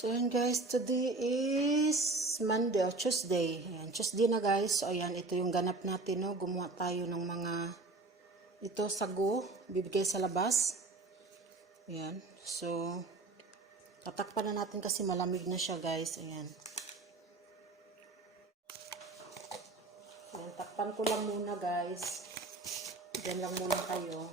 So ayan guys, today is Monday or Tuesday. Ayan, Tuesday na guys. So ayan, ito yung ganap natin, no. Gumawa tayo ng mga ito sago, bibigay sa labas. Ayan. So tatakpan na natin kasi malamig na siya guys. Ayan. Ayan, takpan ko lang muna guys. Diyan lang muna kayo.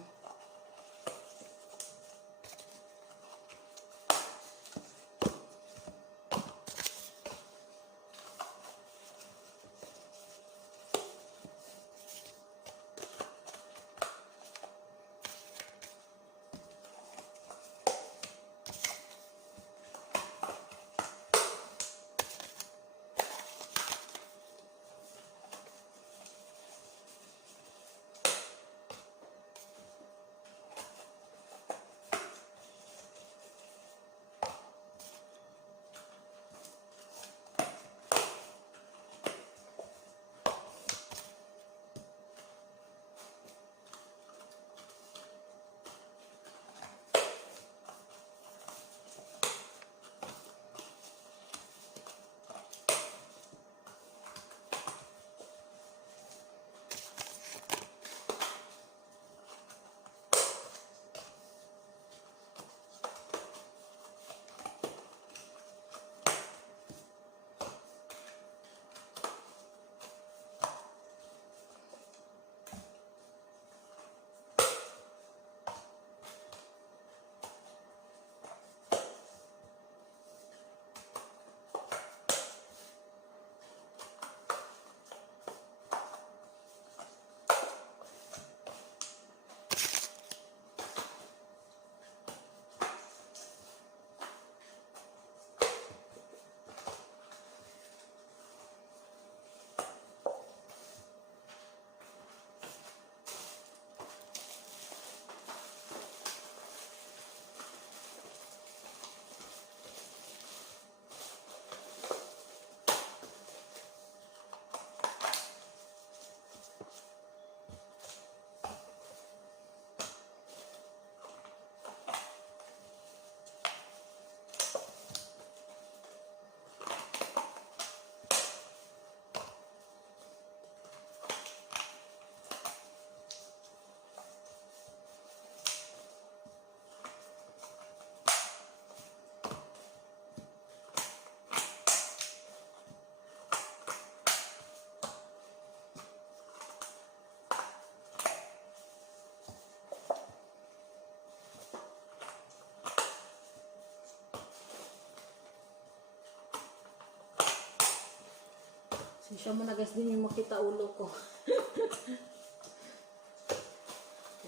Siya mo na guys, din yung makita ulo ko.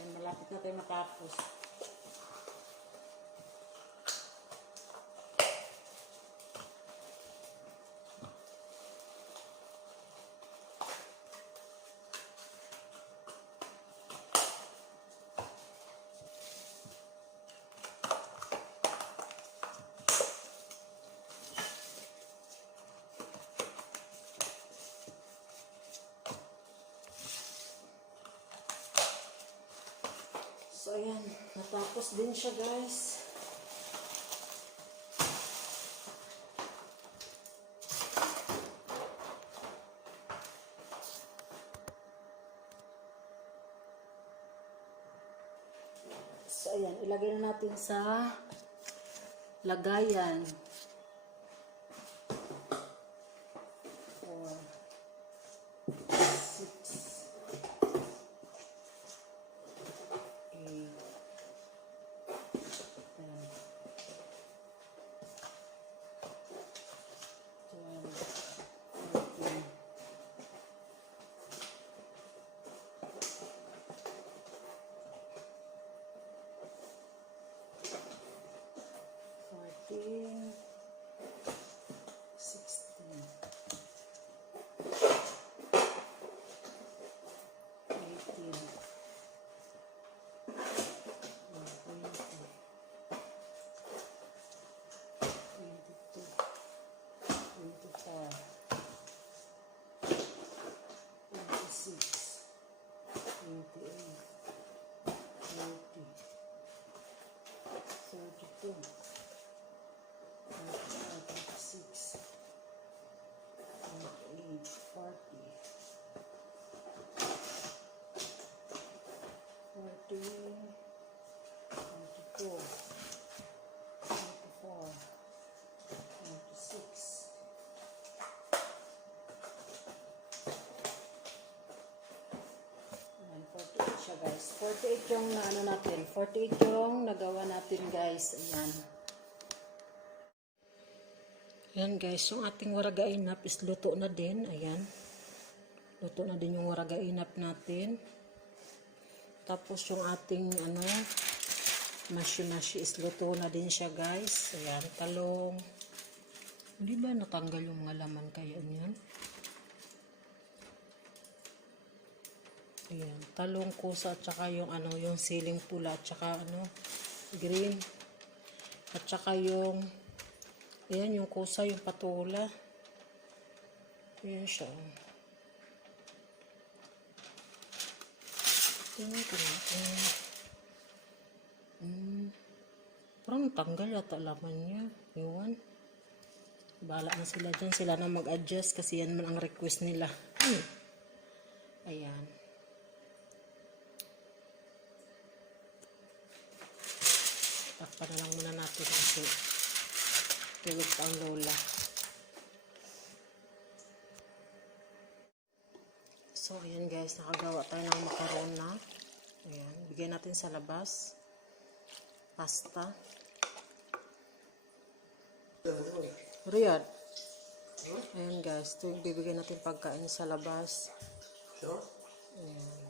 Yan, malapit na tayo matapos. So, ayan. Natapos din siya, guys. So, ayan. Ilagay na natin sa lagayan. 4, 6, 14, 16, 18, 24, 26, 28, 30, 32, 22, 24, 26. Ayan, 48 siya guys. 48 yung na ano natin. 48 yung nagawa natin guys. Ayan. Ayan guys, yung ating waragainap is luto na din. Ayan. Luto na din yung waragainap natin. Tapos yung ating ano, mashi-mashi is luto na din siya guys. Ayan, talong. Hindi ba natanggal yung mga laman kaya niyan? Ayan, talong kusa at saka yung ano, yung siling pula at saka ano, green. At saka yung ayan, yung kusa, yung patula. Ayan siya. Parang tanggal yata laman niya. Iwan. Bahala na sila dyan. Sila na mag-adjust kasi yan man ang request nila. Ayan. Takpan na lang muna natin kasi tulog pa ang lola. So, ayan guys, nakagawa tayo ng makaron na. Ayan, bigay natin sa labas. Pasta. Riyad. Ayan guys, ito yung bibigay natin pagkain sa labas. Sure? Ayan.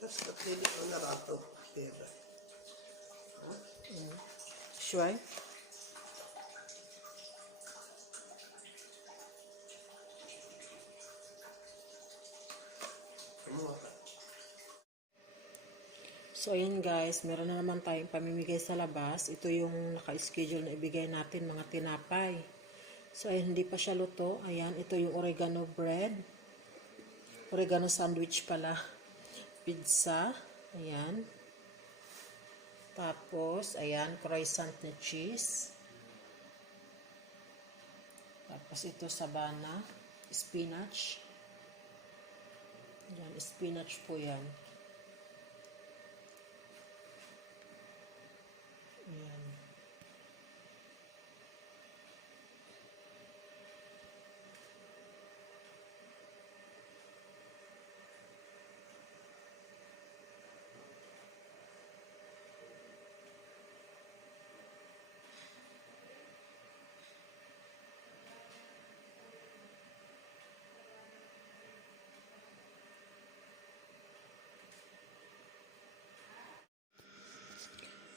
That's the feeling on the laptop. Sure? So, ayan guys, meron na naman tayong pamimigay sa labas. Ito yung naka-schedule na ibigay natin, mga tinapay. So, ayan, hindi pa siya luto. Ayan, ito yung oregano bread. Oregano sandwich pala. Pizza. Ayan. Tapos, ayan, croissant na cheese. Tapos, ito sabana. Spinach. Ayan, spinach po yan. Ayan.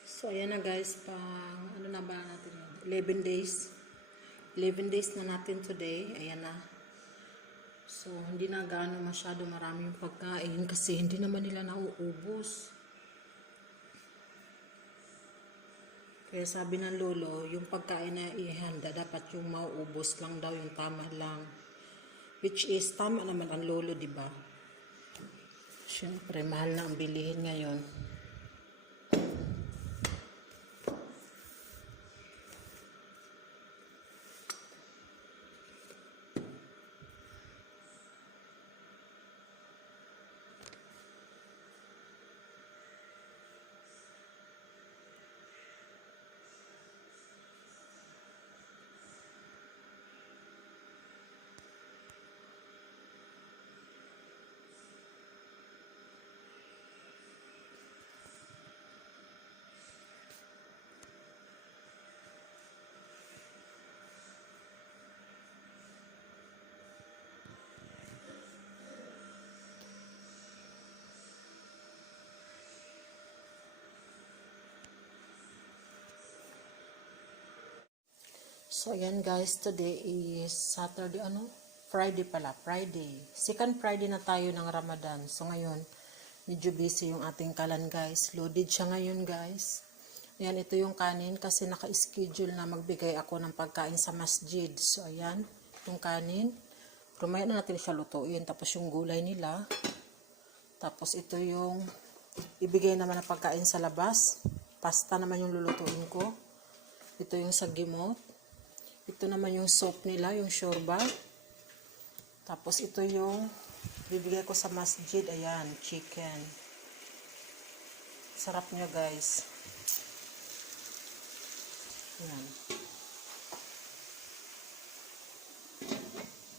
So, ayan na guys, pang, ano na ba natin yun? 11 days. 11 days na natin today. Ayan na. So, hindi na gaano masyado marami yung pagkain kasi hindi naman nila nauubos. Kaya sabi ng lolo, yung pagkain na ihanda, dapat yung mauubos lang daw, yung tama lang. Which is, tama naman ang lolo, diba? Siyempre, mahal na ang bilihin ngayon. So, ayan guys, today is Saturday, Friday pala, Friday. Second Friday na tayo ng Ramadan. So, ngayon, medyo busy yung ating kalan guys. Loaded siya ngayon guys. Ayan, ito yung kanin kasi naka-schedule na magbigay ako ng pagkain sa masjid. So, ayan, yung kanin. Rumaya na natin siya lutuin. Tapos yung gulay nila. Tapos ito yung ibigay naman na pagkain sa labas. Pasta naman yung lulutuin ko. Ito yung sagimot. Ito naman yung soup nila, yung shorba. Tapos ito yung bibigay ko sa masjid. Ayan, chicken. Sarap niya guys. Ayan.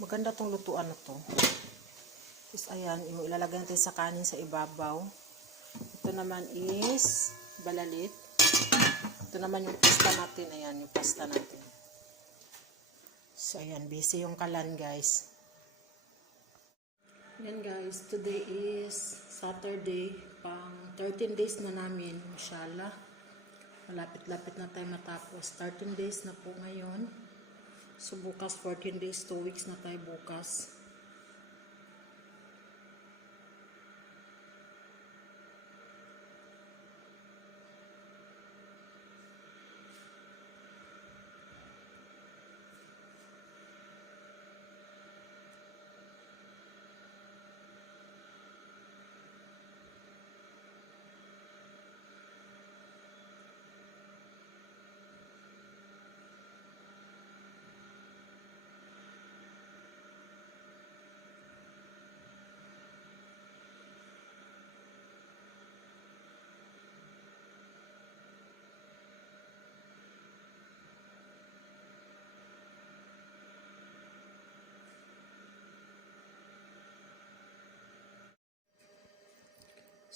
Maganda tong lutuan na to. Tapos ayan, ilalagay natin sa kanin sa ibabaw. Ito naman is balalit. Ito naman yung pasta natin. Ayan, yung pasta natin. So ayan, busy yung kalan guys. Ayan guys, today is Saturday, pang 13 days na namin, inshallah. Malapit-lapit na tayo matapos. 13 days na po ngayon. So bukas 14 days, 2 weeks na tayo bukas.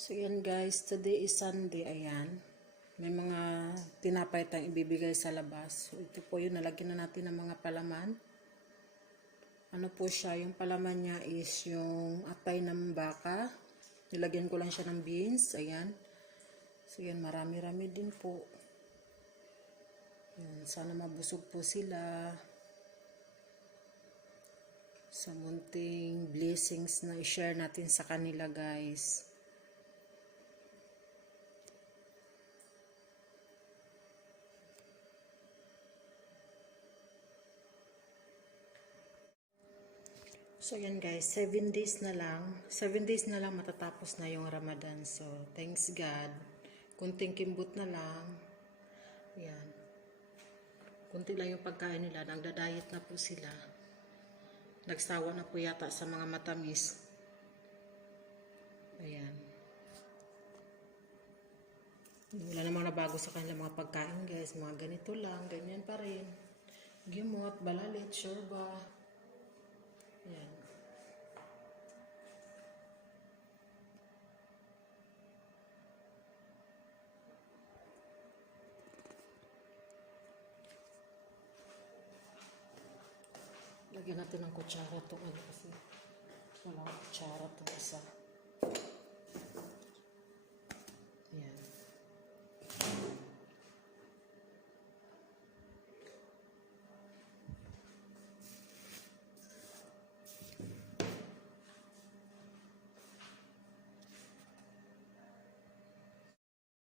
So yan guys, today is Sunday, ayan. May mga tinapay tayong ibibigay sa labas. So ito po yun, nalagyan na natin ng mga palaman. Ano po siya, yung palaman niya is yung atay ng baka. Nilagyan ko lang siya ng beans, ayan. So yan, marami-rami din po. Yan, sana mabusog po sila. Sa munting blessings na i-share natin sa kanila guys. So yan guys, 7 days na lang. 7 days na lang matatapos na yung Ramadan. So thanks God. Kunting kimbot na lang. Yan. Kunti lang yung pagkain nila. Nagda-diet na po sila. Nagsawa na po yata sa mga matamis. Ayan. Wala namang nabago sa kanila mga pagkain guys. Mga ganito lang. Ganyan pa rin. Gimot, balalit, shorba. Ayan. Lagyan natin ng kutsara itong ano kasi wala kutsara itong isa.